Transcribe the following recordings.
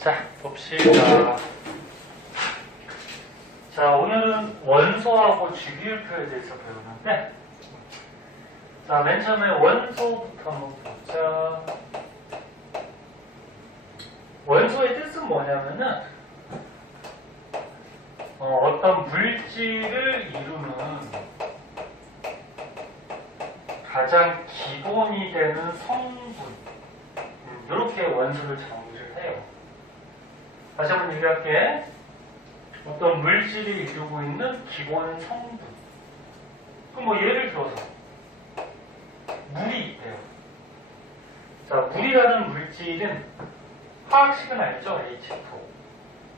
자, 봅시다. 자, 오늘은 원소하고 주기율표에 대해서 배우는데, 자, 맨 처음에 원소부터 한번 보자. 원소의 뜻은 뭐냐면은, 어떤 물질을 이루는 가장 기본이 되는 성분, 이렇게 원소를 정의를 해요. 다시 한번 얘기할게. 어떤 물질이 이루고 있는 기본 성분. 그럼 뭐 예를 들어서 물이 있대요. 자, 물이라는 물질은 화학식은 알죠? H2O.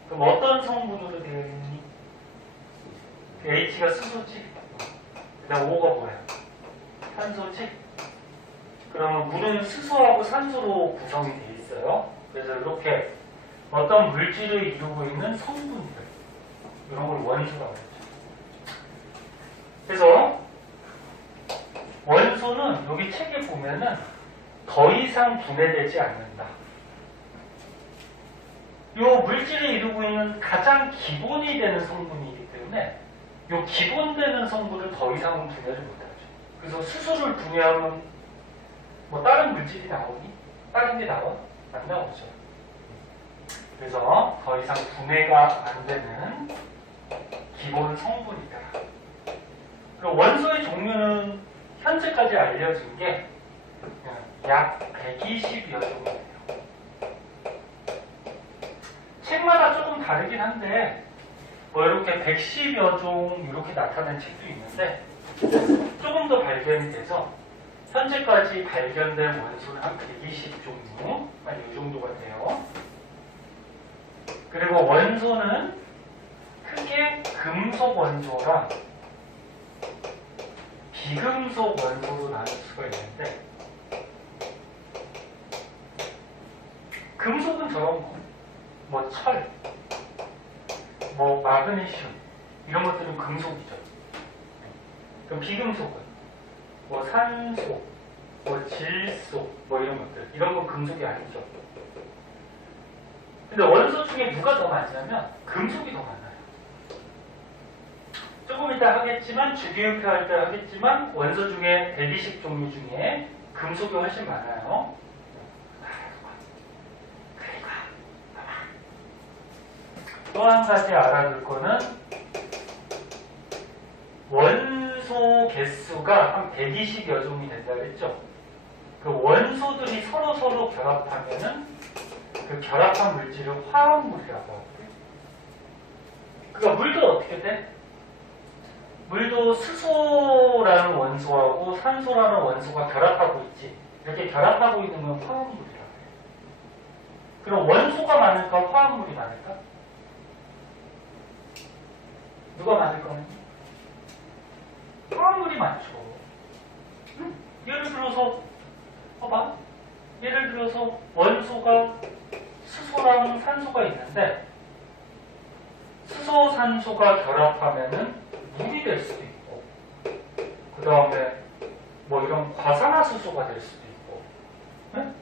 그럼 어떤 성분으로 되어 있니? H가 수소지. 그다음 O가 뭐야? 산소지. 그러면 물은 수소하고 산소로 구성이 되어 있어요. 그래서 이렇게 어떤 물질을 이루고 있는 성분들, 이런 걸 원소라고 했죠. 그래서 원소는 여기 책에 보면은 더 이상 분해되지 않는다. 이 물질을 이루고 있는 가장 기본이 되는 성분이기 때문에 이 기본되는 성분을 더 이상은 분해를 못하죠. 그래서 수소를 분해하면 뭐 다른 물질이 나오니? 다른 게 나와? 안 나오죠. 그래서 더 이상 분해가 안 되는 기본 성분이다. 그리고 원소의 종류는 현재까지 알려진 게 약 120여 종이에요. 책마다 조금 다르긴 한데 뭐 이렇게 110여 종 이렇게 나타낸 책도 있는데 조금 더 발견이 돼서 현재까지 발견된 원소는 한 120종류, 한 이 정도가 돼요. 그리고 원소는 크게 금속 원소랑 비금속 원소로 나눌 수가 있는데, 금속은 저런 거, 뭐 철, 뭐 마그네슘, 이런 것들은 금속이죠. 그럼 비금속은 뭐 산소, 뭐 질소, 뭐 이런 것들, 이런 건 금속이 아니죠. 근데 원소 중에 누가 더 많냐면 금속이 더 많아요. 조금 이따 하겠지만, 주기율표 할 때 하겠지만, 원소 중에 120종류 중에 금속이 훨씬 많아요. 또 한 가지 알아둘 거는 원소 개수가 한 120여 종이 된다고 했죠. 그 원소들이 서로 결합하면은 그 결합한 물질을 화합물이라고 하거든요. 그러니까 물도 어떻게 돼? 물도 수소라는 원소하고 산소라는 원소가 결합하고 있지. 이렇게 결합하고 있는 건 화합물이라고 해요. 그럼 원소가 많을까? 화합물이 많을까? 누가 많을 거니? 화합물이 많죠. 예를 들어서 봐봐. 예를 들어서 원소가 수소랑 산소가 있는데 수소, 산소가 결합하면은 물이 될 수도 있고, 그 다음에 뭐 이런 과산화수소가 될 수도 있고, 네?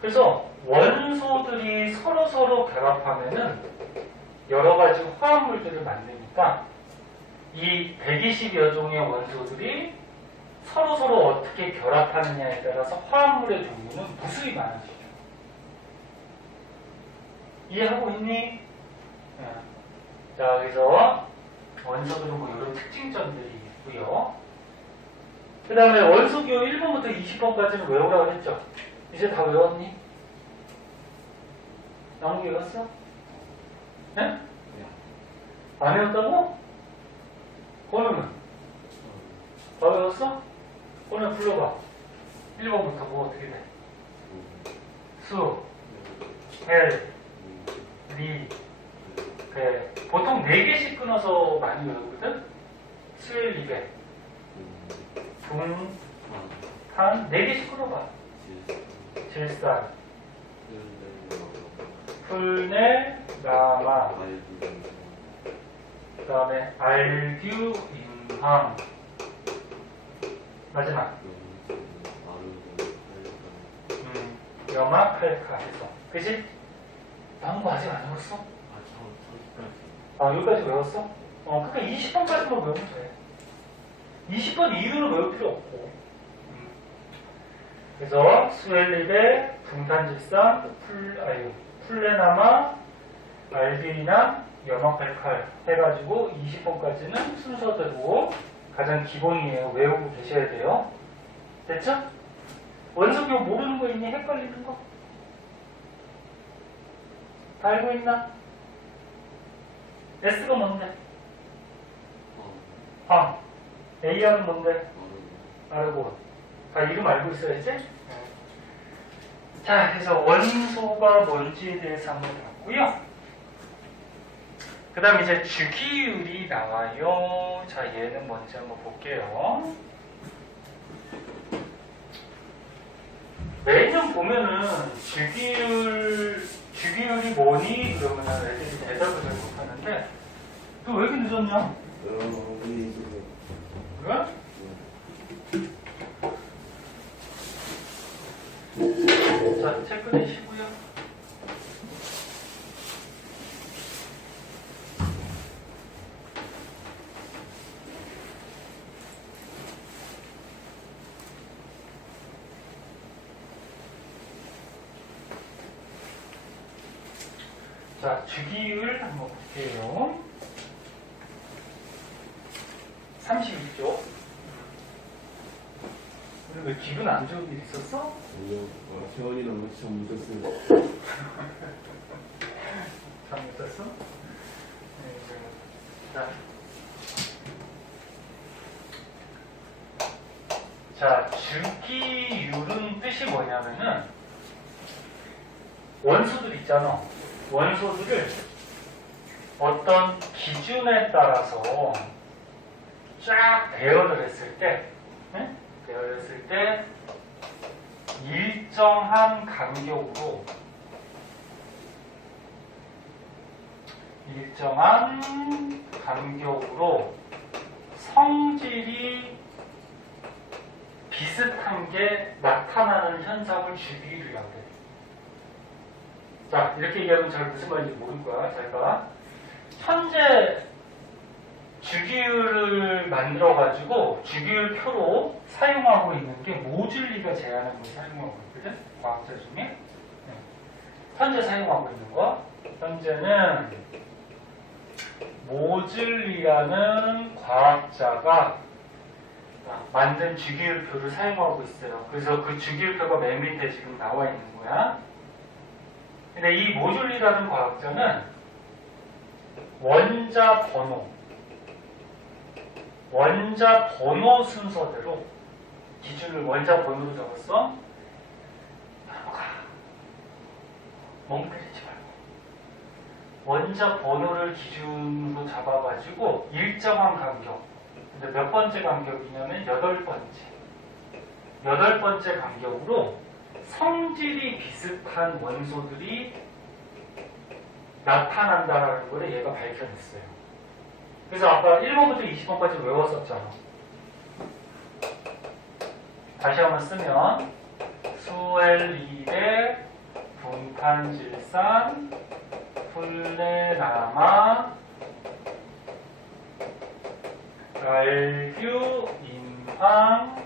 그래서 원소들이 서로 결합하면은 여러 가지 화합물들을 만드니까 이 120여 종의 원소들이 서로 어떻게 결합하느냐에 따라서 화합물의 종류는 무수히 많아지죠. 이해하고 있니? 네. 자, 그래서 원소들은 뭐 이런 특징점들이 있고요. 그 다음에 원소기호 1번부터 20번까지는 외우라고 했죠. 이제 다 외웠니? 나온 거 외웠어? 네? 안 외웠다고? 번호는? 다 외웠어? 번호 불러봐. 1번부터 뭐 어떻게 돼? 수, 헬, 리, 배. 보통 4개씩 끊어서 많이 외우거든? 수일, 리배, 중, 탄, 4개씩 끊어봐. 질산, 풀네, 라마, 그 다음에 알규, 임황, 마지막 염화, 칼카 해서, 그치? 방금 아직 안 외웠어? 아, 여기까지 외웠어? 그러니까 20번까지만 외우면 돼. 20번 이후는 외울 필요 없고. 그래서 수엘립의 붕탄질산, 플레나마, 알비나, 염화칼칼 해가지고 20번까지는 순서대로 가장 기본이에요. 외우고 계셔야 돼요. 됐죠? 원소기호 모르는 거 있니? 헷갈리는 거? 다 알고 있나? S가 뭔데? AR은 뭔데? 알고. 다 이름 알고 있어야지? 자, 그래서 원소가 뭔지에 대해서 한번 봤고요. 그 다음 이제 주기율이 나와요. 자, 얘는 뭔지 한번 볼게요. 매년 보면은 주기율이 뭐니? 그러면은 애들이 대답을 잘 못하는데, 너 왜 이렇게 늦었냐? 그래? 자, 책 끊으시고요. 자, 주기율 한번 볼게요. 32쪽. 오늘 왜 기분 안 좋은 일 있었어? 아니요, 세원이는 뭐 시험 묻었어요. 잘못했어? 자, 주기율은 뜻이 뭐냐면은 원소들 있잖아. 원소들을 어떤 기준에 따라서 쫙 배열을 했을 때, 일정한 간격으로 성질이 비슷한 게 나타나는 현상을 주기율이라고 해요. 자, 이렇게 얘기하면 잘 무슨 말인지 모를 거야. 잘 봐. 현재 주기율을 만들어가지고 주기율표로 사용하고 있는 게 모줄리가 제안한 걸 사용하고 있거든. 과학자 중에. 현재 사용하고 있는 거. 현재는 모줄리라는 과학자가 만든 주기율표를 사용하고 있어요. 그래서 그 주기율표가 맨 밑에 지금 나와 있는 거야. 근데 이 모줄리라는 과학자는 원자 번호 순서대로 기준을 원자 번호로 적었어. 멍때리지 말고 원자 번호를 기준으로 잡아가지고 일정한 간격. 근데 몇 번째 간격이냐면 8번째 간격으로 성질이 비슷한 원소들이 나타난다라는 걸 얘가 밝혀냈어요. 그래서 아까 1번부터 20번까지 외웠었잖아. 다시 한번 쓰면 수엘립의 붕탄질산, 플레나마, 알규, 인황,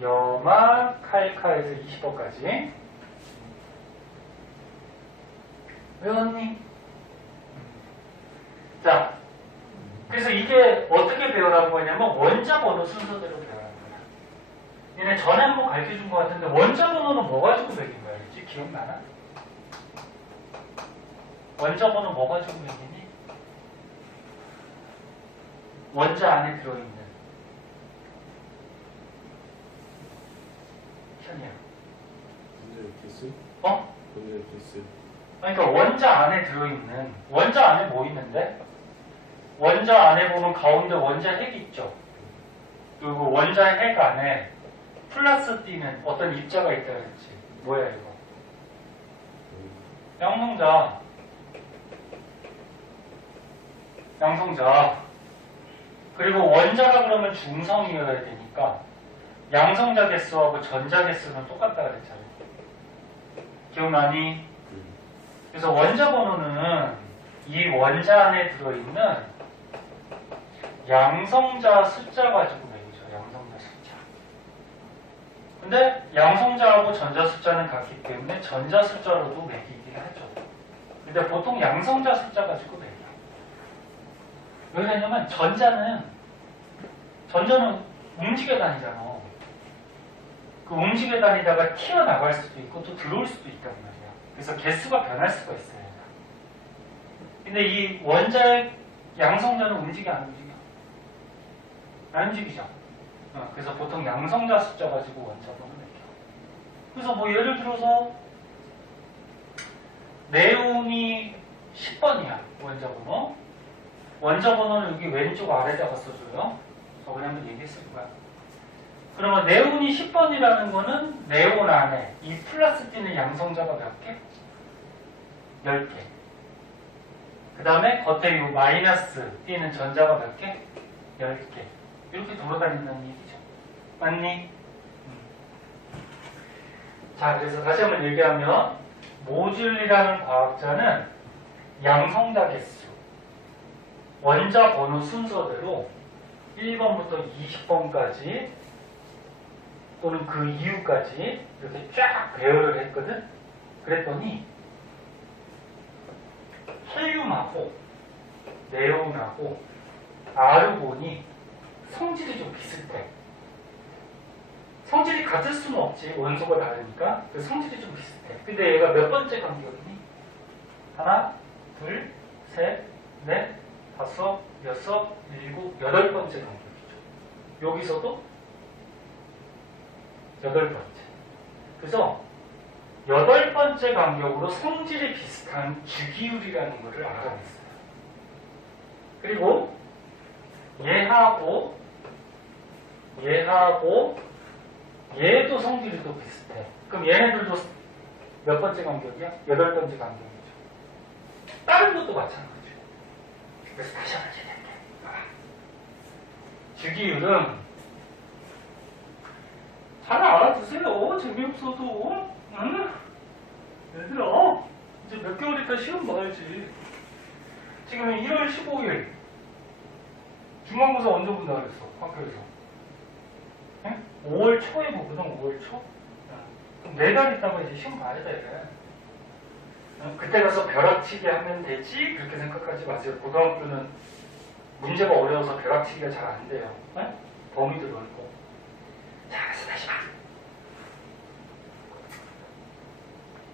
염화, 칼카에서 20번까지 외웠니? 자, 그래서 이게 어떻게 배우라는 거냐면 원자 번호 순서대로 배우라는 거야. 얘네 전에 한번 가르쳐준 것 같은데 원자 번호는 뭐 가지고 매긴 거야? 혹시 기억나나? 원자 번호 뭐 가지고 매기니? 원자 안에 들어있는 현이야. 그러니까 원자 안에 들어있는, 원자 안에 뭐 있는데? 원자 안에 보면 가운데 원자 핵 있죠. 그리고 원자 핵 안에 플러스 띄는 어떤 입자가 있다 그랬지. 뭐야 이거? 양성자. 그리고 원자가 그러면 중성이어야 되니까 양성자 개수하고 전자 개수는 똑같다 그랬잖아. 기억나니? 그래서 원자 번호는 이 원자 안에 들어있는 양성자 숫자 가지고 매기죠. 양성자 숫자. 근데 양성자하고 전자 숫자는 같기 때문에 전자 숫자로도 매기긴 하죠. 근데 보통 양성자 숫자 가지고 매겨요. 왜 그러냐면 전자는 움직여 다니잖아. 그 움직여 다니다가 튀어나갈 수도 있고 또 들어올 수도 있단 말이야. 그래서 개수가 변할 수가 있어요. 근데 이 원자의 양성자는 움직여 안 움직여? 안 움직이죠. 그래서 보통 양성자 숫자 가지고 원자 번호를 매겨. 그래서 뭐 예를 들어서 네온이 10번이야. 원자 번호. 원자 번호는 여기 왼쪽 아래다가 써줘요. 저번에 한번 얘기했을 거야. 그러면 네온이 10번이라는 거는 네온 안에 이 플러스 띄는 양성자가 몇 개? 10개. 그 다음에 겉에 이 마이너스 띄는 전자가 몇 개? 10개. 이렇게 돌아다닌다는 얘기죠. 맞니? 자, 그래서 다시 한번 얘기하면 모듈이라는 과학자는 양성자 개수, 원자 번호 순서대로 1번부터 20번까지 또는 그 이후까지 이렇게 쫙 배열을 했거든. 그랬더니 헬륨하고 네온하고 아르곤이 성질이 좀 비슷해. 성질이 같을 수는 없지. 원소가 다르니까. 그 성질이 좀 비슷해. 근데 얘가 몇 번째 간격이니? 하나, 둘, 셋, 넷, 다섯, 여섯, 일곱, 여덟 번째 간격이죠. 여기서도 여덟 번째. 그래서 여덟 번째 간격으로 성질이 비슷한 주기율이라는 것을 알아냈어요. 그리고 얘도 성질이 또 비슷해. 그럼 얘네들도 몇 번째 간격이야? 여덟 번째 간격이죠. 다른 것도 마찬가지죠. 그래서 다시 한번 얘기할게. 주기율은 잘 알아두세요. 재미없어도. 응? 얘들아, 이제 몇 개월 있다 시험 봐야지. 지금 1월 15일 중간고사 언제 본다 그랬어? 학교에서. 응? 5월 초에 보거든. 5월 초? 그럼 4달 있다가 이제 시험 봐야 돼. 응? 그때 가서 벼락치기 하면 되지? 그렇게 생각하지 마세요. 고등학교는 문제가 어려워서 벼락치기가 잘 안 돼요. 응? 범위도 넓고. 자, 그래서 다시 봐.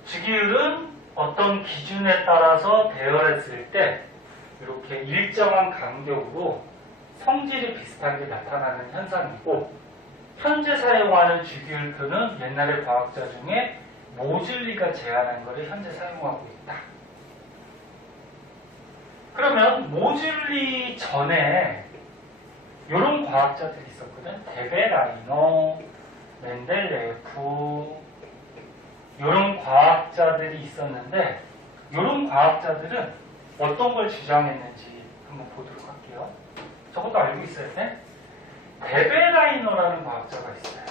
주기율은 어떤 기준에 따라서 배열했을 때 이렇게 일정한 간격으로 성질이 비슷하게 나타나는 현상이고, 현재 사용하는 주기율표는 옛날의 과학자 중에 모즐리가 제안한 것을 현재 사용하고 있다. 그러면 모즐리 전에 이런 과학자들이 있었거든. 데베라이너, 멘델레프 이런 과학자들이 있었는데, 이런 과학자들은 어떤 걸 주장했는지 한번 보도록 할게요. 저것도 알고 있어야 돼. 데베라이너라는 과학자가 있어요.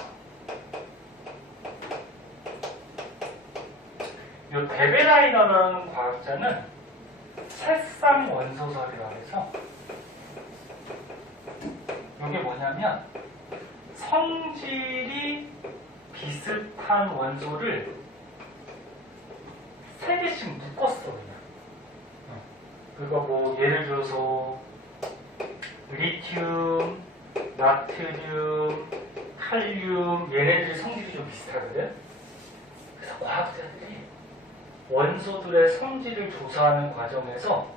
이 데베라이너라는 과학자는 새쌍 원소설이라고 해서, 이게 뭐냐면 성질이 비슷한 원소를 3개씩 묶었어. 그냥. 그거 뭐 예를 들어서 리튬, 나트륨, 칼륨, 얘네들이 성질이 좀 비슷하거든. 그래서 과학자들이 원소들의 성질을 조사하는 과정에서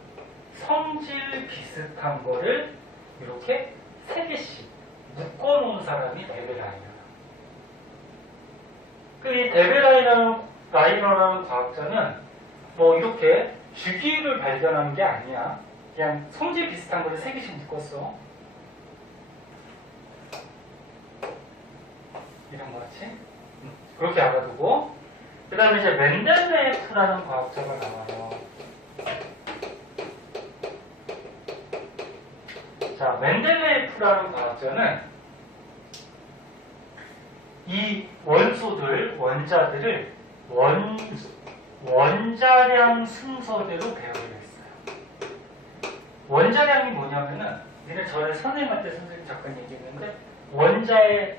성질 비슷한 거를 이렇게 3개씩 묶어놓은 사람이 데베라이너. 이 데베라이너라는 과학자는 뭐 이렇게 주기율을 발견한 게 아니야. 그냥 성질 비슷한 거를 3개씩 묶었어. 이런 거 같이. 그렇게 알아두고, 그 다음에 이제 멘델레예프라는 과학자가 나와요. 자, 멘델레예프라는 과학자는 이 원소들, 원자들을 원자량 순서대로 배열을 했어요. 원자량이 뭐냐면은 니네 전에 선생님한테 선생님 잠깐 얘기했는데 원자의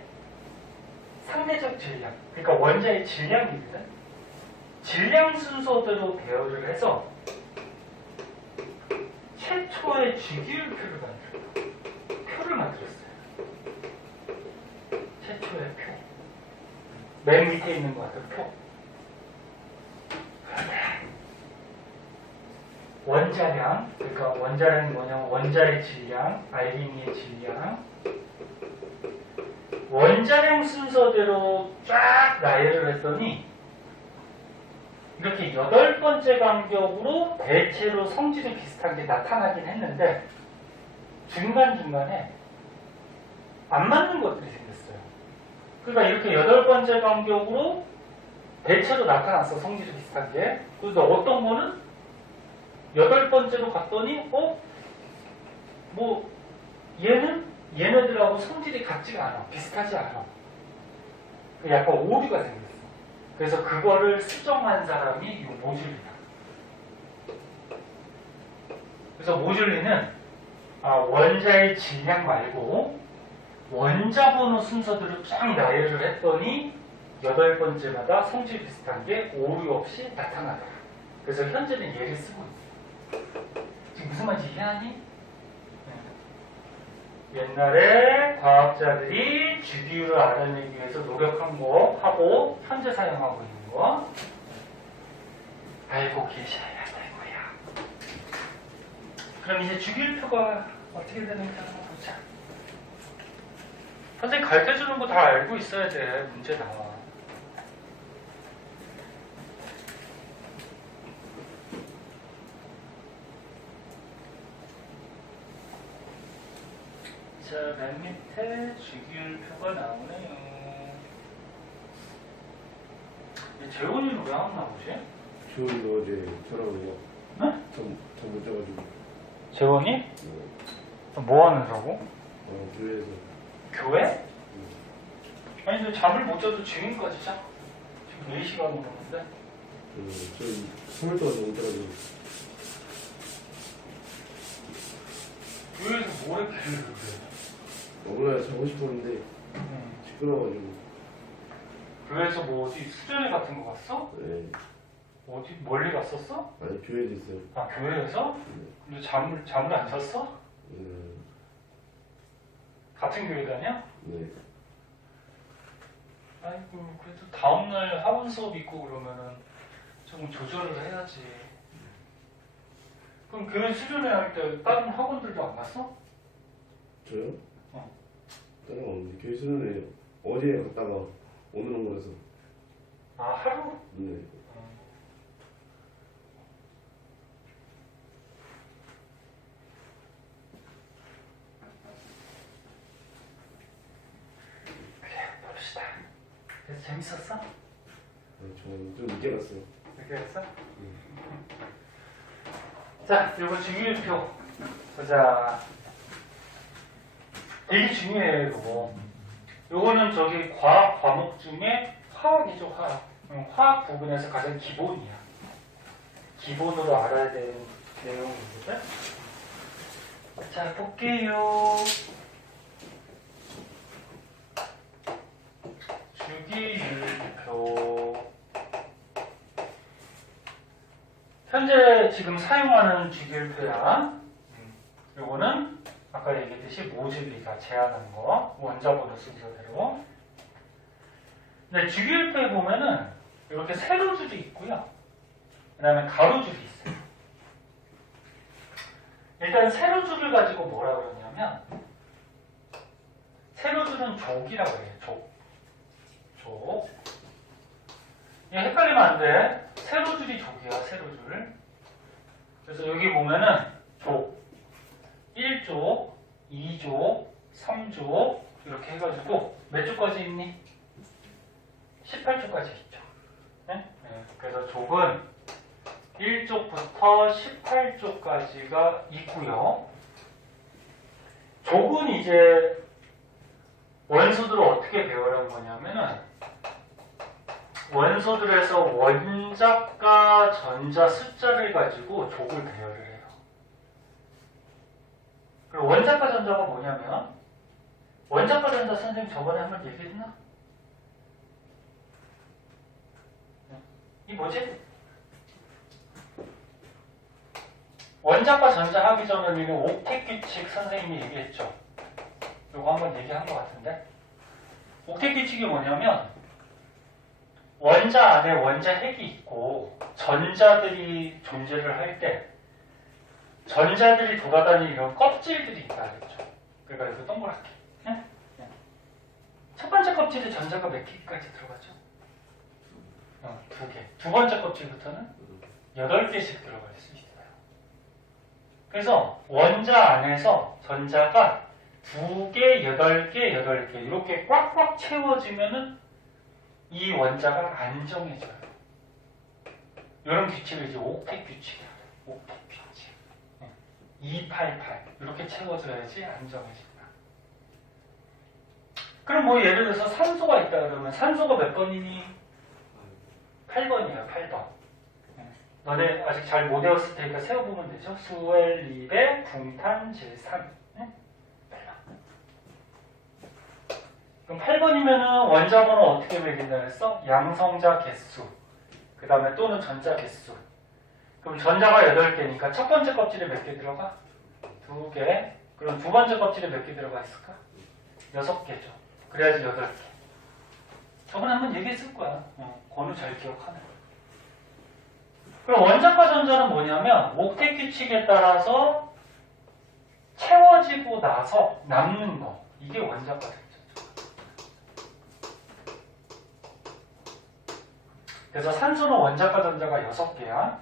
상대적 질량, 그러니까 원자의 질량이거든. 질량 순서대로 배열을 해서 최초의 주기율표를 표를 만들었어요. 최초의 표. 맨 밑에 있는 거 같은 표. 원자량, 그러니까 원자량이 뭐냐면 원자의 질량, 알갱이의 질량. 원자량 순서대로 쫙 나열을 했더니 이렇게 8번째 간격으로 대체로 성질이 비슷한 게 나타나긴 했는데 중간중간에 안 맞는 것들이 생겼어요. 그러니까 이렇게 8번째 간격으로 대체로 나타났어, 성질이 비슷한 게. 그런데 어떤 거는 8번째로 갔더니 뭐 얘네들하고 성질이 같지가 않아. 비슷하지 않아. 약간 오류가 생겼어. 그래서 그거를 수정한 사람이 이 모듈리다. 그래서 모듈리는 원자의 질량 말고 원자 번호 순서대로 쫙 나열을 했더니 8번째마다 성질 비슷한 게 오류 없이 나타나더라. 그래서 현재는 얘를 쓰고 있어요. 지금 무슨 말인지 이해하니? 옛날에 과학자들이 주기율을 알아내기 위해서 노력한 거 하고 현재 사용하고 있는 거 알고 계셔야 되고요. 그럼 이제 주기율표가 어떻게 되는지 한번 보자. 선생님 가르쳐주는 거 다 알고 있어야 돼. 문제 나와. 자, 맨 밑에 주기율표가 나오네요. 재훈이는 왜 안 나오지? 지원이가 어제 저랑 네? 잠못 자가지고. 재원이? 뭐 하느라고? 교회에서. 교회? 아니 근데 잠을 못 자도 지금까지 자? 지금 4시간 넘었는데? 저희 3일 동안 못 자가지고. 교회에서 뭘 했길래 그래? 원래 자고 싶었는데 시끄러워가지고. 교회에서 뭐 어디 수련회 같은 거 갔어? 네. 어디 멀리 갔었어? 아니 교회에서 있어요. 아 교회에서? 근데 잠을 안 잤어? 같은 교회 다녀? 네. 아이고 그래도 다음날 학원 수업 있고 그러면은 좀 조절을 해야지. 그럼 교회 수련회 할 때 다른 학원들도 안 갔어? 저요? 어. 다른 거 없는데 교회 수련회 어제 갔다가 오늘 온 거라서. 아 하루? 네. 그래 봅시다. 그래서 재밌었어? 저는 좀 늦게 갔어요. 이렇게 했어? 자, 요거 주기율표 보자. 되게 중요해요, 요거. 요거는 저기 과학 과목 중에 화학이죠, 화학. 화학 부분에서 가장 기본이야. 기본으로 알아야 되는 내용이거든. 자, 볼게요. 주기율표. 현재 지금 사용하는 주기율표야. 요거는 아까 얘기했듯이 모듈리가 제안한 거, 원자번호 순서대로. 근데 주기율표에 보면은 이렇게 세로줄이 있고요. 그 다음에 가로줄이 있어요. 일단 세로줄을 가지고 뭐라 그러냐면 세로줄은 족이라고 해요. 족. 얘 헷갈리면 안 돼. 세로줄이 족이야, 세로줄. 그래서 여기 보면은 족 1족, 2족, 3족 이렇게 해가지고 몇 족까지 있니? 18족까지 있죠. 네? 네. 그래서 족은 1족부터 18족까지가 있고요. 족은 이제 원소들을 어떻게 배열한 거냐면은 원소들에서 원자과 전자 숫자를 가지고 족을 배열을 해요. 그리고 원자과 전자가 뭐냐면 원자과 전자 선생님 저번에 한번 얘기했나? 이 뭐지? 원자과 전자 하기 전에 우리는 옥텟 규칙 선생님이 얘기했죠. 이거 한번 얘기한 것 같은데 옥텟 규칙이 뭐냐면 원자 안에 원자 핵이 있고 전자들이 존재를 할 때 전자들이 돌아다니는 이런 껍질들이 있다 그랬죠. 그러니까 이렇게 동그랗게. 네? 네. 첫 번째 껍질에 전자가 몇 개까지 들어가죠? 2개. 두 번째 껍질부터는 8개씩 들어갈 수 있어요. 그래서 원자 안에서 전자가 2개, 8개, 8개 이렇게 꽉꽉 채워지면은 이 원자가 안정해져요. 이런 규칙을 이제 옥텟 규칙이라고 해요. 옥텟 규칙. 288 이렇게 채워져야지 안정해진다. 그럼 뭐 예를 들어서 산소가 있다 그러면 산소가 몇 번이니? 8번이에요. 8번. 너네 아직 잘 못 외웠을 테니까 세워보면 되죠. 수엘, 리베, 붕탄, 질산. 8번. 그럼 8번이면은 원자 번호 어떻게 매긴다 그랬어? 양성자 개수. 그 다음에 또는 전자 개수. 그럼 전자가 8개니까 첫 번째 껍질에 몇 개 들어가? 2개. 그럼 두 번째 껍질에 몇 개 들어가 있을까? 6개죠. 그래야지 8개. 저번에 한번 얘기했을 거야. 권우 잘 기억하네. 그럼 원자과 전자는 뭐냐면 옥텟 규칙에 따라서 채워지고 나서 남는 거. 이게 원자과 전자죠. 그래서 산소는 원자과 전자가 6개야.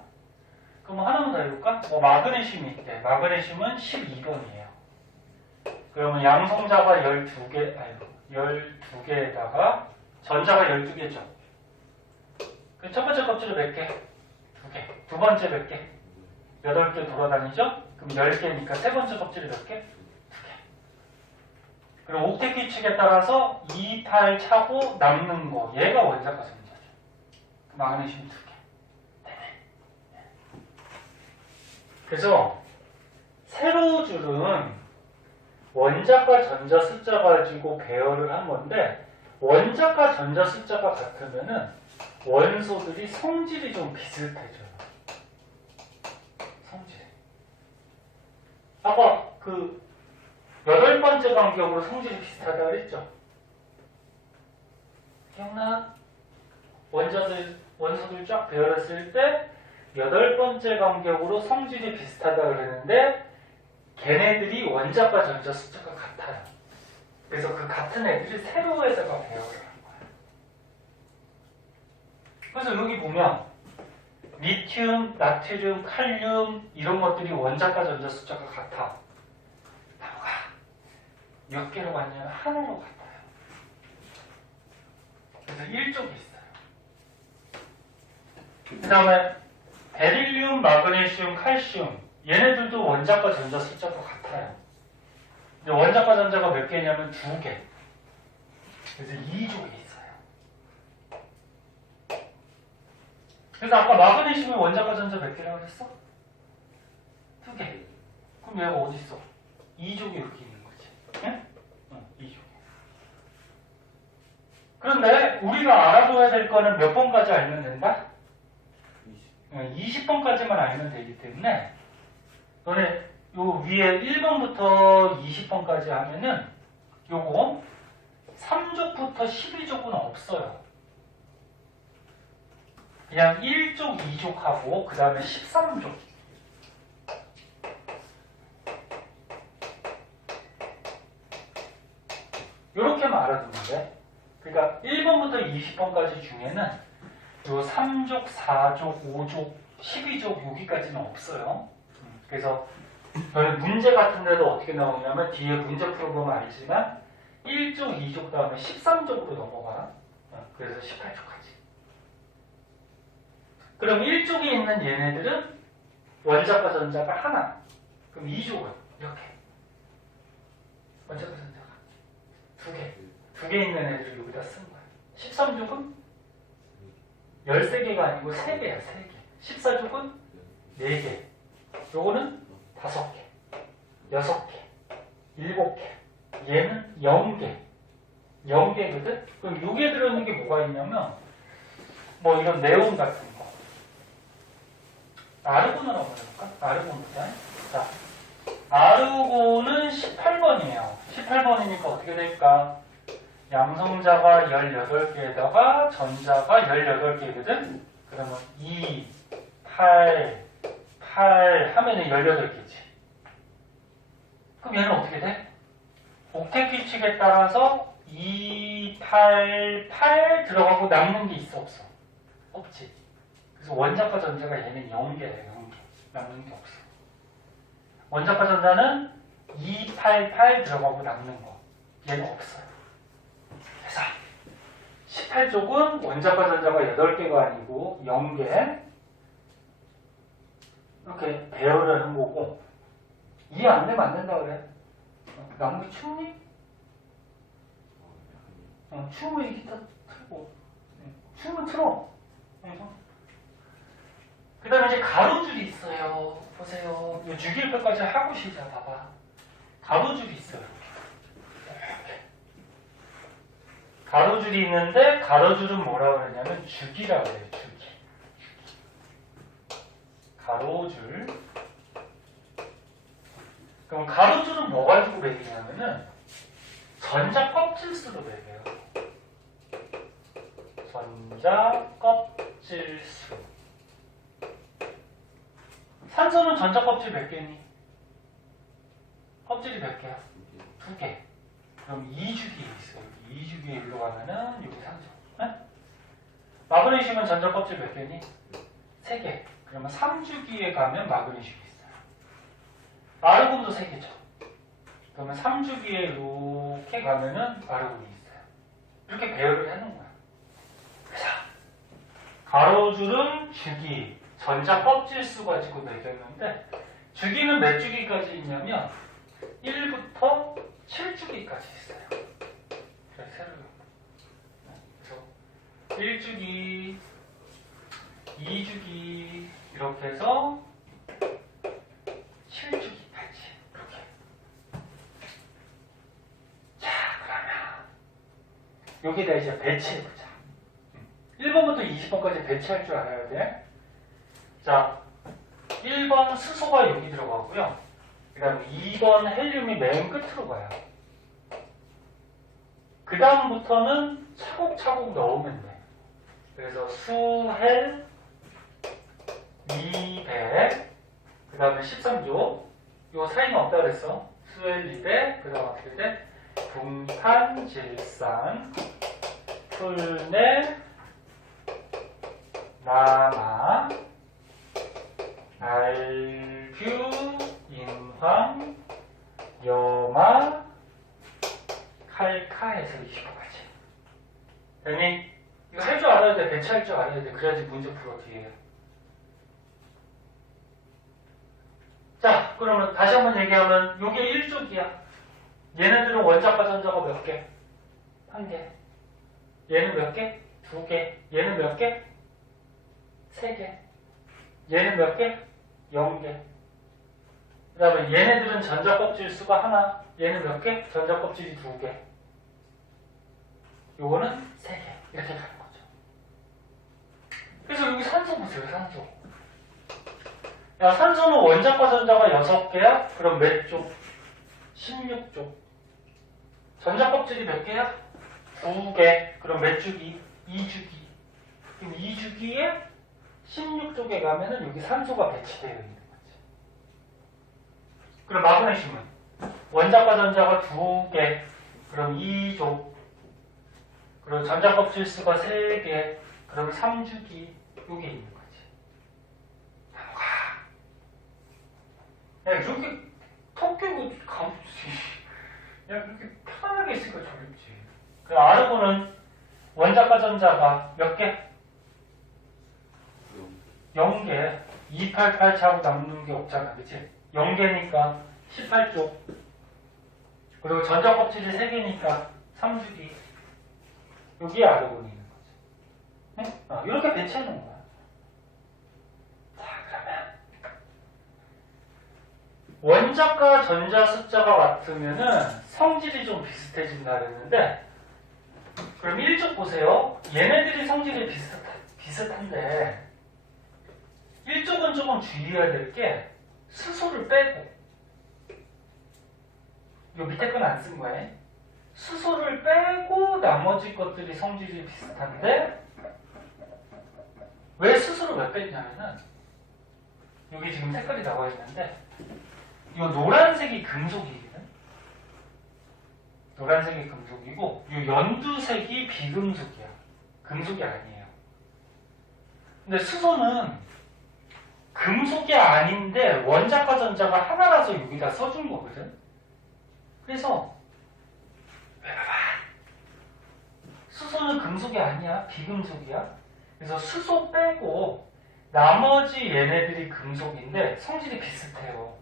그럼 하나만 더 해볼까? 마그네슘이 있대. 마그네슘은 12번이에요. 그러면 양성자가 12개에다가 전자가 12개죠. 그럼 첫 번째 껍질은 몇 개? 2개. 두 번째 몇 개? 8개 돌아다니죠? 그럼 10개니까 세 번째 껍질이 몇 개? 2개. 그리고 옥텟 규칙에 따라서 2, 8 차고 남는 거. 얘가 원자과 전자죠. 마그네슘 2개. 그래서 세로줄은 원자과 전자 숫자 가지고 배열을 한 건데 원자과 전자 숫자가 같으면은 원소들이 성질이 좀 비슷해져요. 성질. 아까 그 8번째 간격으로 성질이 비슷하다 그랬죠? 기억나? 원소들 쫙 배열했을 때 8번째 간격으로 성질이 비슷하다 그랬는데 걔네들이 원자과 전자 숫자가 같아요. 그래서 그 같은 애들이 세로에다가 배열을 하는 거예요. 그래서 여기 보면 리튬, 나트륨, 칼륨 이런 것들이 원자과 전자 숫자가 같아. 나무가 몇 개로 갔냐면 하나로 같아요. 그래서 1쪽이 있어요. 그 다음에 베릴륨, 마그네슘, 칼슘 얘네들도 원자과 전자 숫자가 같아요. 근데 원자과 전자가 몇 개냐면 2개. 그래서 2족이 있어요. 그래서 아까 마그네슘의 원자과 전자 몇 개라고 그랬어? 2개. 그럼 얘가 어디 있어? 2족이 이렇게 있는 거지. 네? 2족. 그런데 우리가 알아둬야 될 거는 몇 번까지 알면 된다? 20번까지만 알면 되기 때문에 너네 요 위에 1번부터 20번까지 하면은 요거 3족부터 12족은 없어요. 그냥 1족, 2족하고 그 다음에 13족. 요렇게만 알아두면 돼. 그러니까 1번부터 20번까지 중에는 요 3족, 4족, 5족, 12족 여기까지는 없어요. 그래서 저는 문제 같은 데도 어떻게 나오냐면 뒤에 문제 풀어보면 알지만 1족, 2족 다음에 13족으로 넘어가. 그래서 18족까지. 그럼 1족에 있는 얘네들은 원자과 전자가 하나. 그럼 2족은 이렇게. 원자과 전자가 2개. 2개 있는 애들을 여기다 쓴 거야. 13족은 13개가 아니고 3개야, 3개. 14족은 4개. 요거는 5개, 6개, 7개. 얘는 0개. 0개거든? 그럼 6개 들어있는 게 뭐가 있냐면, 뭐 이런 네온 같은 거. 아르곤을 한번 해볼까? 아르곤보다. 자, 아르곤은 18번이에요. 18번이니까 어떻게 될까? 양성자가 18개에다가 전자가 18개거든? 그러면 2, 8, 8 하면은 18개지. 그럼 얘는 어떻게 돼? 옥텟 규칙에 따라서 2, 8, 8 들어가고 남는 게 있어, 없어? 없지. 그래서 원자과 전자가 얘는 0개야, 0개. 남는 게 없어. 원자과 전자는 2, 8, 8 들어가고 남는 거. 얘는 없어요. 그래서 18족은 원자과 전자가 8개가 아니고 0개. 이렇게 배열을 하는 거고. 이해 안 되면 안 된다 그래. 나무기 춥니? 추우면 이 기타 틀고. 추우면 틀어. 그 다음에 이제 가로줄이 있어요. 보세요. 이 주기율표까지 하고 시작. 봐봐. 가로줄이 있어요. 이렇게. 가로줄이 있는데 가로줄은 뭐라고 그러냐면 주기라고 해요. 주기. 가로줄. 그럼 가로줄은 뭐 가지고 매기냐면은 전자 껍질수로 매겨요. 전자 껍질수. 산소는 전자 껍질 몇 개니? 껍질이 몇 개야? 2개. 그럼 2주기에 있어요. 2주기에 일로 가면은 여기 산소. 네? 마그네슘은 전자 껍질 몇 개니? 3개. 그러면 3주기에 가면 마그네슘이 있어요. 아르곤도 3개죠. 그러면 3주기에 이렇게 가면은 아르곤이 있어요. 이렇게 배열을 해놓은 거야. 자, 가로줄은 주기, 전자 껍질수 가지고 매겼는데 주기는 몇 주기까지 있냐면 1부터 7주기까지 있어요. 그래서 1주기, 2주기 이렇게 해서 7주기까지 이렇게. 자, 그러면 여기다 이제 배치해보자. 1번부터 20번까지 배치할 줄 알아야 돼. 자, 1번 수소가 여기 들어가고요. 그 다음에 2번 헬륨이 맨 끝으로 가요. 그 다음부터는 차곡차곡 넣으면 돼. 그래서 수헬 200, 그 다음에 13조. 요 사이는 없다 그랬어. 수헬 200, 그 다음 어떻게 돼? 분탄, 질산, 풀네, 남아, 알규, 인황, 염화, 칼카에서 20호까지. 됐니? 이거 할 줄 알아야 돼. 배치할 줄 알아야 돼. 그래야지 문제 풀어 뒤에. 자, 그러면 다시 한번 얘기하면 요게 1쪽이야. 얘네들은 원자과 전자가 몇 개? 1개. 얘는 몇 개? 2개. 얘는 몇 개? 3개. 얘는 몇 개? 0개. 그 다음에 얘네들은 전자 껍질 수가 하나. 얘는 몇 개? 전자 껍질이 2개. 요거는 3개. 이렇게 가는 거죠. 그래서 여기 산소 보세요. 산소. 야, 산소는 원자과 전자가 6개야? 그럼 몇 쪽? 16쪽. 전자 껍질이 몇 개야? 2개. 그럼 몇 주기? 2주기. 그럼 2주기에 16쪽에 가면은 여기 산소가 배치되어 있는 거지. 그럼 마그네슘은 원자과 전자가 2개. 그럼 2족. 그리고 전자 껍질 수가 3개. 그럼 3주기. 여기 있는 거지. 야, 이렇게 턱 깨고 가보지. 야, 그렇게 편안하게 있으니까 좋겠지. 그 아르곤은 원자과 전자가 몇 개? 0개. 288 차고 남는 게 없잖아. 그치? 0개니까 18쪽. 그리고 전자 껍질이 3개니까 3주기. 여기에 아르곤이 있는 거지. 이렇게 배치해 놓은 거야. 자, 그러면 원자과 전자 숫자가 같으면은 성질이 좀 비슷해진다 그랬는데, 그럼 1쪽 보세요. 얘네들이 성질이 비슷한데 1쪽은 조금 주의해야 될 게 수소를 빼고, 요 밑에 건 안 쓴 거예요. 수소를 빼고 나머지 것들이 성질이 비슷한데, 왜 수소를 왜 뺐냐면은 여기 지금 색깔이 나와 있는데 이 노란색이 금속이거든. 노란색이 금속이고 이 연두색이 비금속이야. 금속이 아니에요. 근데 수소는 금속이 아닌데 원자과 전자가 하나라서 여기다 써준 거거든. 그래서 봐봐. 수소는 금속이 아니야. 비금속이야. 그래서 수소 빼고 나머지 얘네들이 금속인데 성질이 비슷해요.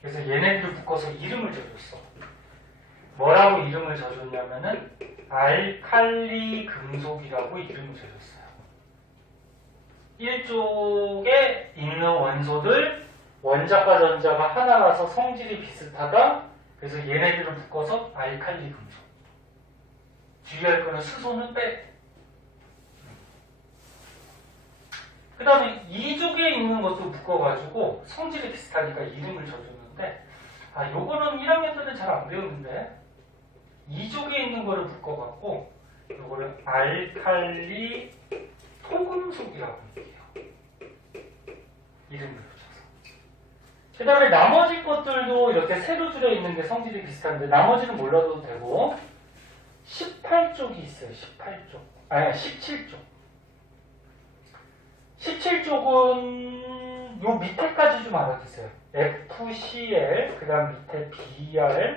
그래서 얘네들을 묶어서 이름을 줘줬어. 뭐라고 이름을 줘줬냐면은 알칼리 금속이라고 이름을 줘줬어요. 1쪽에 있는 원소들 원자과 전자가 하나라서 성질이 비슷하다. 그래서 얘네들을 묶어서 알칼리 금속. 주의할 거는 수소는 빼. 그 다음에 2쪽에 있는 것도 묶어가지고 성질이 비슷하니까 이름을 줘줬는데, 요거는 1학년 때는 잘 안 배우는데 2쪽에 있는 거를 묶어갖고 요거를 알칼리 토금속이라고 할게요. 이름을 붙여서. 그 다음에 나머지 것들도 이렇게 세로 줄여 있는 게 성질이 비슷한데 나머지는 몰라도 되고, 18쪽이 있어요. 18쪽. 아니, 17쪽. 17쪽은 요 밑에까지 좀 알아두세요. FCl, 그 다음 밑에 Br,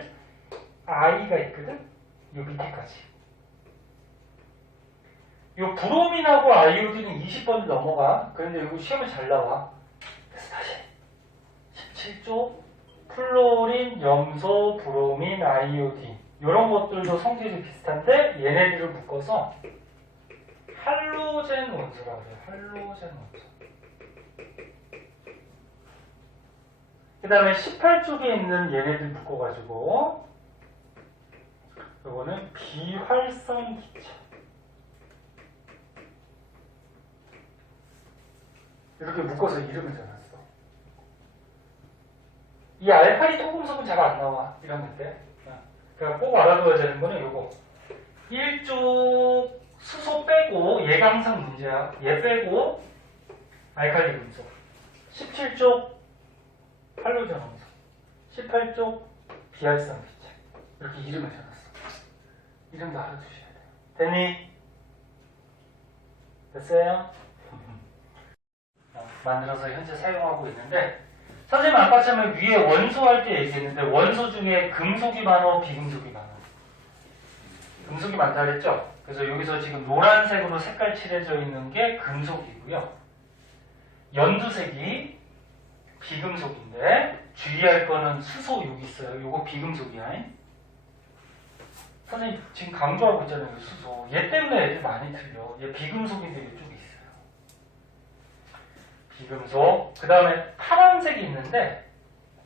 I가 있거든? 요 밑에까지. 요 브로민하고 아이오딘은 20번을 넘어가. 그런데 이거 시험에 잘 나와. 그래서 다시 17쪽 플로린, 염소, 브로민, 아이오딘 이런 것들도 성질이 비슷한데 얘네들을 묶어서 할로젠 원소라고 해요. 할로젠 원소. 그 다음에 18쪽에 있는 얘네들 묶어가지고 이거는 비활성 기체. 이렇게 묶어서 이름을 정했어. 이 알칼리 토금속은 잘 안 나와. 1학년 때. 그러니까 꼭 알아둬야 되는 거는 요거. 1쪽 수소 빼고, 얘가 항상 문제야. 얘 빼고 알칼리 금속. 17쪽 할로젠 원소. 18쪽 비활성 기체. 이렇게 이름을 정했어. 이름도 알아두셔야 돼요. 됐니? 됐어요? 만들어서 현재 사용하고 있는데, 선생님 아까처럼 위에 원소 할 때 얘기했는데 원소 중에 금속이 많어, 비금속이 많어? 금속이 많다 그랬죠? 그래서 여기서 지금 노란색으로 색깔 칠해져 있는 게 금속이고요. 연두색이 비금속인데 주의할 거는 수소 여기 있어요. 요거 비금속이야. 선생님 지금 강조하고 있잖아요. 수소. 얘 때문에 애들 많이 틀려. 얘 비금속인데 이쪽에 있어요. 비금속. 그 다음에 파란색이 있는데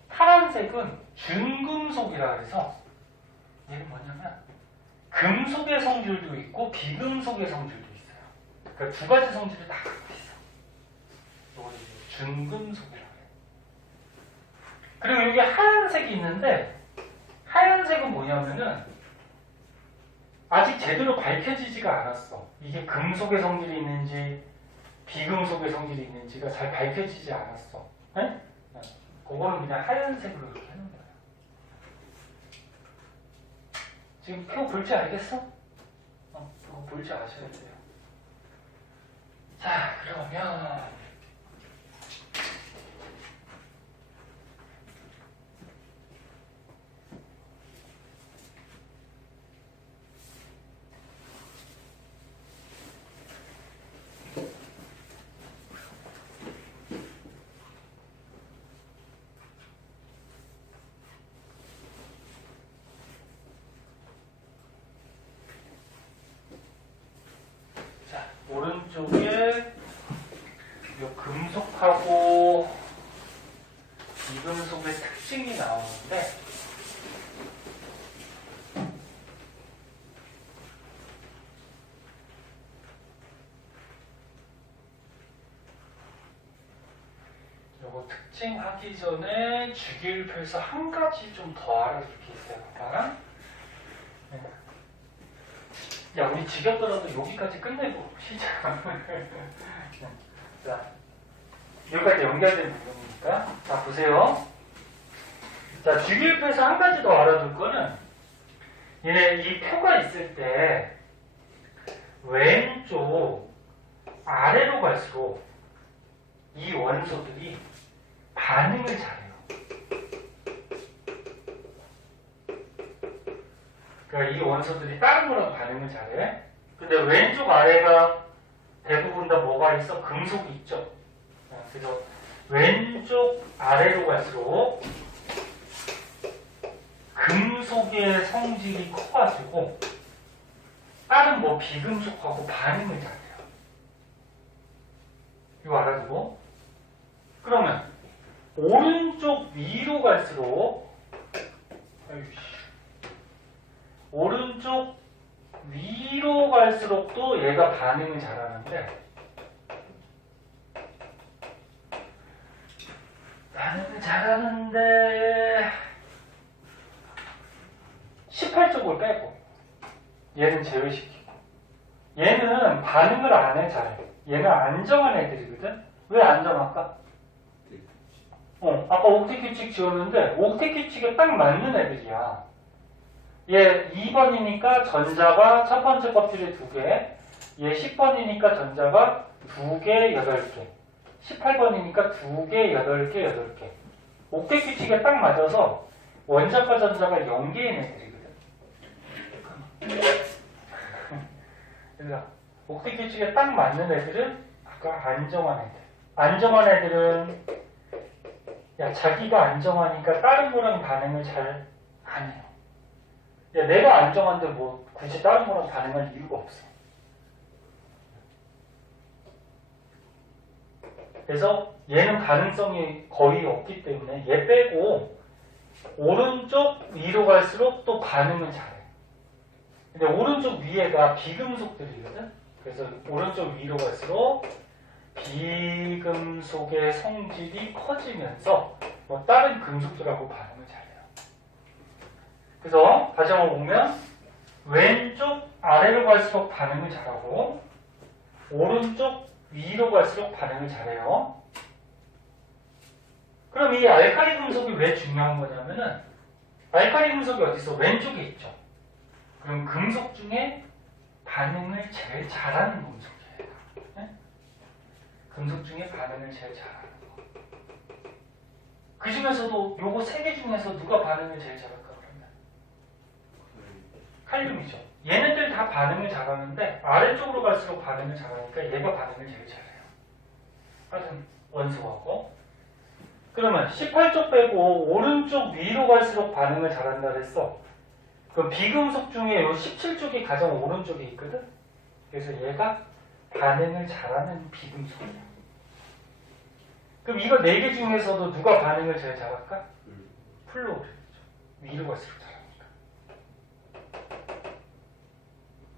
파란색은 준금속이라 그래서 얘는 뭐냐면 금속의 성질도 있고 비금속의 성질도 있어요. 그러니까 두 가지 성질을 다 갖고 있어. 이걸 준금속이라고 해요. 그리고 여기 하얀색이 있는데 하얀색은 뭐냐면은 아직 제대로 밝혀지지가 않았어. 이게 금속의 성질이 있는지 비금속의 성질이 있는지가 잘 밝혀지지 않았어. 네? 그거는 그냥 하얀색으로 이렇게 하는 거예요. 지금 표 볼 줄 알겠어? 그거 볼 줄 아셔야 돼요. 자, 그러면 오른쪽에 금속하고 비금속의 특징이 나오는데 요거 특징 하기 전에 주기율표에서 한 가지 좀 더 알아둘 게 있어요. 봐봐. 네. 야, 우리 지겹더라도 여기까지 끝내고 시작. 자, 여기까지 연결된 부분이니까. 자, 보세요. 자, 주기율표에서 한 가지 더 알아둘 거는 얘네 이 표가 있을 때 왼쪽 아래로 갈수록 이 원소들이 반응을 잘해요. 그러니까 이 원소들이 다른 거랑 반응을 잘해. 근데 왼쪽 아래가 대부분 다 뭐가 있어? 금속이 있죠. 그래서 왼쪽 아래로 갈수록 금속의 성질이 커가지고 다른 뭐 비금속하고 반응을 잘해요. 이거 알아두고. 그러면 오른쪽 위로 갈수록 오른쪽 위로 갈수록 또 얘가 반응을 잘하는데 반응을 잘하는데 18쪽을 빼고 얘는 제외시키고 얘는 반응을 안 해 잘해. 얘는 안정한 애들이거든. 왜 안정할까? 아까 옥텟 규칙 지웠는데 옥텟 규칙에 딱 맞는 애들이야. 얘 2번이니까 전자가 첫 번째 껍질에 2개, 얘 10번이니까 전자가 2개, 8개, 18번이니까 2개, 8개, 8개. 옥텟 규칙에 딱 맞아서 원자과 전자가 0개인 애들이거든. 그래서 옥텟 규칙에 딱 맞는 애들은 아까 안정한 애들. 안정한 애들은 자기가 안정하니까 다른 거랑 반응을 잘 안 해요. 야, 내가 안정한데 뭐 굳이 다른 거랑 반응할 이유가 없어. 그래서 얘는 가능성이 거의 없기 때문에 얘 빼고 오른쪽 위로 갈수록 또 반응을 잘해. 근데 오른쪽 위에가 비금속들이거든. 그래서 오른쪽 위로 갈수록 비금속의 성질이 커지면서 뭐 다른 금속들하고 반응을 잘해요. 그래서 다시 한번 보면 왼쪽 아래로 갈수록 반응을 잘하고 오른쪽 위로 갈수록 반응을 잘해요. 그럼 이 알칼리 금속이 왜 중요한 거냐면은 알칼리 금속이 어디 있어? 왼쪽에 있죠. 그럼 금속 중에 반응을 제일 잘하는 금속이에요. 네? 금속 중에 반응을 제일 잘하는 거. 그 중에서도 요거 3개 중에서 누가 반응을 제일 잘할까 그러면? 칼륨이죠. 얘네들 다 반응을 잘하는데 아래쪽으로 갈수록 반응을 잘하니까 얘가 반응을 제일 잘해요. 같은 원소하고. 그러면 18쪽 빼고 오른쪽 위로 갈수록 반응을 잘한다 그랬어. 그럼 비금속 중에 요 17쪽이 가장 오른쪽에 있거든. 그래서 얘가 반응을 잘하는 비금속이야. 그럼 이거 4개 중에서도 누가 반응을 제일 잘할까? 플로리죠. 위로 갈수록 잘하니까.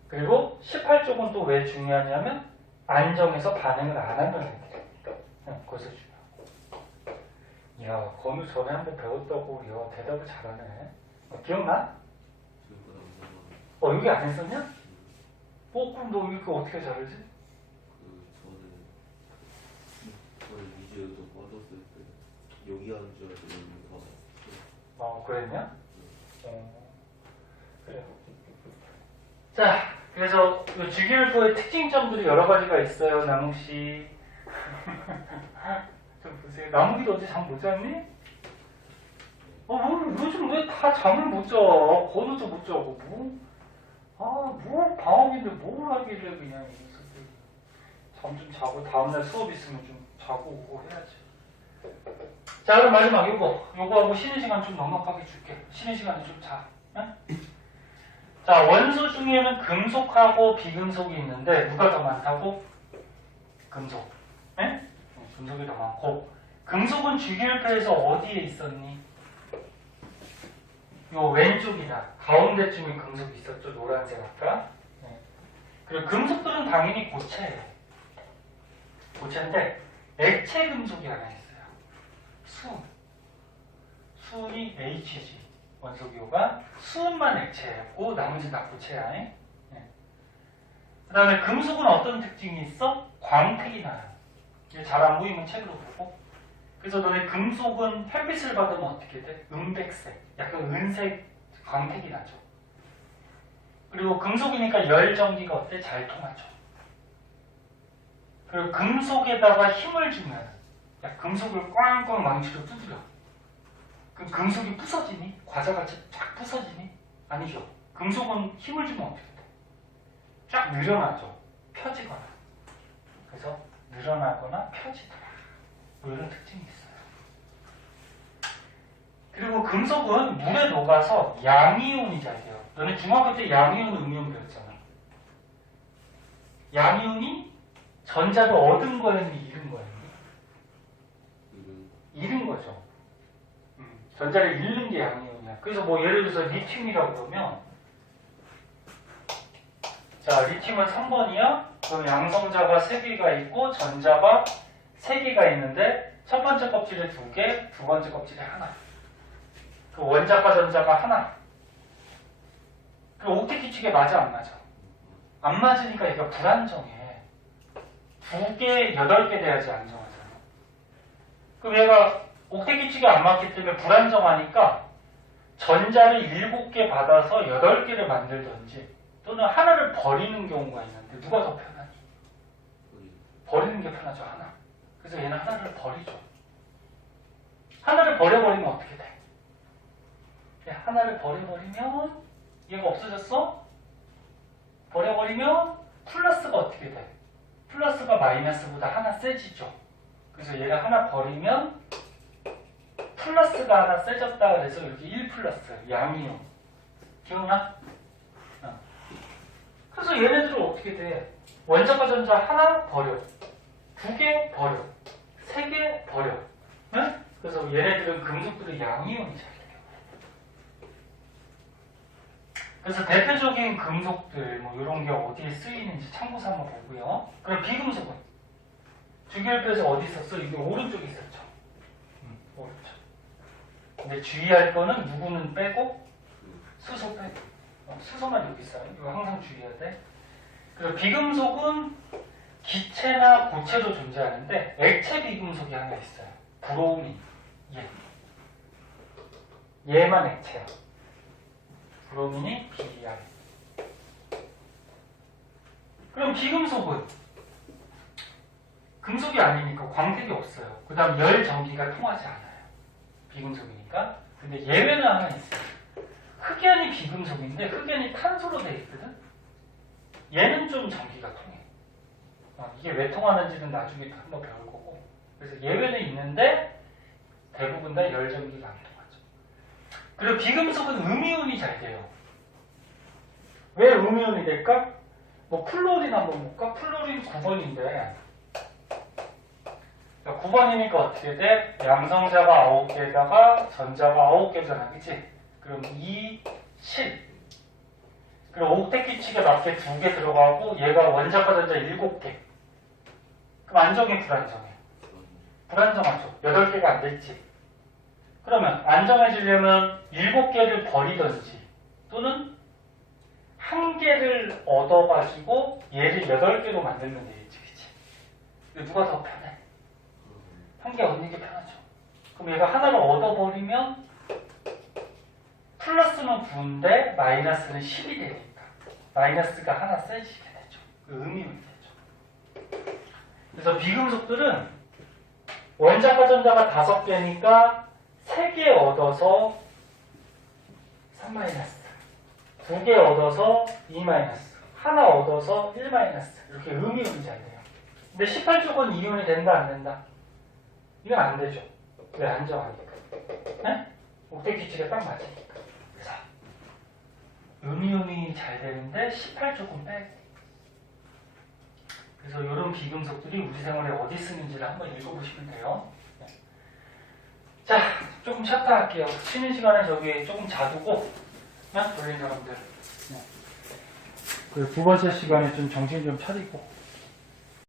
그리고 18쪽은 또 왜 중요하냐면 안정해서 반응을 안 하는 애들이니까. 그것을 중요하고. 이야, 건우 전에 한번 배웠다고 야, 대답을 잘하네. 기억나? 여기 안 했었냐? 그럼 너 이거 어떻게 잘하지? 저는 미지에도 빠졌을 때 여기 하는 줄 알고 그랬냐? 그래요. 자, 그래서 주기율표의 특징점들이 여러 가지가 있어요, 나무씨. 좀 보세요. 나무기도 어제 잠 못 잤니? 요즘 왜 다 잠을 못 자? 건우도 못 자고, 뭐 방학인데 뭘 하길래 그냥 잠 좀 자고 다음날 수업 있으면 좀 자고 오고 해야지. 자, 그럼 마지막 요거하고 쉬는 시간 좀 넉넉하게 줄게. 쉬는 시간에 좀 자. 응? 자, 원소 중에는 금속하고 비금속이 있는데 누가 더 많다고? 금속. 네? 금속이 더 많고, 금속은 주기율표에서 어디에 있었니? 요 왼쪽이나 가운데쯤에 금속이 있었죠. 노란색 아까. 네. 그리고 금속들은 당연히 고체예요. 고체인데 액체 금속이 하나 있어요. 수은이 HG 원소기호가 수은만 액체였고 나머지 다 고체야. 네. 그 다음에 금속은 어떤 특징이 있어? 광택이 나요. 이게 잘 안 보이면 책으로 보고. 그래서 너네 금속은 햇빛을 받으면 어떻게 돼? 은백색, 약간 은색 광택이 나죠. 그리고 금속이니까 열 전기가 어때? 잘 통하죠. 그리고 금속에다가 힘을 주면 금속을 꽝꽝 망치로 두드려. 그럼 금속이 부서지니? 과자같이 쫙 부서지니? 아니죠. 금속은 힘을 주면 어떻게 돼? 쫙 늘어나죠. 펴지거나. 그래서 늘어나거나 펴지더라. 뭐 이런 특징이 있어요. 그리고 금속은 물에 녹아서 양이온이 잘 돼요. 너네 중학교 때 양이온, 음이온 배웠잖아. 양이온이 전자를 얻은 거였니, 잃은 거였니? 잃은 거죠. 전자를 잃는 게 양이온이야. 그래서 뭐 예를 들어서 리튬이라고 그러면, 자, 리튬은 3번이야. 그럼 양성자가 3개가 있고 전자가 3개가 있는데 첫 번째 껍질에 2개, 두 번째 껍질에 하나. 그 원자과 전자가 하나. 그 옥텟 규칙에 맞아, 안 맞아? 안 맞으니까 얘가 불안정해. 2개, 8개 돼야지 안정하잖아. 그럼 얘가 옥텟 규칙에 안 맞기 때문에 불안정하니까 전자를 7개 받아서 8개를 만들든지 또는 하나를 버리는 경우가 있는데 누가 더 편하니? 버리는 게 편하죠, 하나. 그래서 얘는 하나를 버리죠. 하나를 버려버리면 어떻게 돼? 하나를 버려버리면 얘가 없어졌어? 버려버리면 플러스가 어떻게 돼? 플러스가 마이너스보다 하나 세지죠. 그래서 얘를 하나 버리면 플러스가 하나 세졌다 그래서 이렇게 1 플러스 양이온. 기억나? 그래서 얘네들은 어떻게 돼? 원자과 전자 하나 버려, 2개 버려, 3개 버려. 네? 그래서 얘네들은 금속들의 양이온이 잘 돼요. 그래서 대표적인 금속들 뭐 이런 게 어디에 쓰이는지 참고서 한번 보고요. 그럼 비금속은 주기율표에서 어디 있었어? 이게 오른쪽에 있었죠. 오른쪽. 근데 주의할 거는 누구는 빼고 수소 빼고. 수소만 여기 있어요. 이거 항상 주의해야 돼. 그리고 비금속은 기체나 고체도 존재하는데 액체 비금속이 하나 있어요. 브로민. 얘만 액체야. 브로민이 BR. 그럼 비금속은 금속이 아니니까 광택이 없어요. 그 다음 열 전기가 통하지 않아요. 비금속이니까. 근데 예외는 하나 있어요. 흑연이 비금속인데 흑연이 탄소로 되어 있거든. 얘는 좀 전기가 통해. 이게 왜 통하는지는 나중에 한번 배울 거고. 그래서 예외는 있는데 대부분 다 열 전기가 안 통하죠. 그리고 비금속은 음이온이 잘 돼요. 왜 음이온이 될까? 뭐 플로린 한번 볼까? 플로린 9번인데 9번이니까 어떻게 돼? 양성자가 9개에다가 전자가 9개잖아. 그치? 그럼 2, 7. 그리고 옥텟 규칙에 맞게 2개 들어가고 얘가 원자과 전자 7개. 그럼 안정해, 불안정해? 불안정하죠. 8개가 안 됐지. 그러면 안정해지려면 7개를 버리든지 또는 1개를 얻어가지고 얘를 8개로 만들면 되겠지. 그치? 근데 누가 더 편해? 1개 얻는 게 편하죠. 그럼 얘가 하나를 얻어버리면 플러스는 9인데 마이너스는 10이 되니까 마이너스가 하나 세지게 되죠. 음이온이 되죠. 그래서 비금속들은 원자과 전자가 5개니까 3개 얻어서 3 마이너스, 2개 얻어서 2 마이너스, 하나 얻어서 1 마이너스 이렇게 음이온이 잘 돼요. 근데 18쪽은 이온이 된다 안 된다? 이건 안 되죠. 왜? 안정하니까. 네? 옥텟 규칙에 딱 맞으니까. 그래서 음이온이 잘 되는데 18쪽은 빼고. 그래서 이런 비금속들이 우리 생활에 어디 쓰는지를 한번 읽어보시면 돼요. 네. 자, 조금 쉬었다 할게요. 쉬는 시간에 저기 조금 자두고, 돌린 사람들. 네. 그 두 번째 시간에 좀 정신 좀 차리고.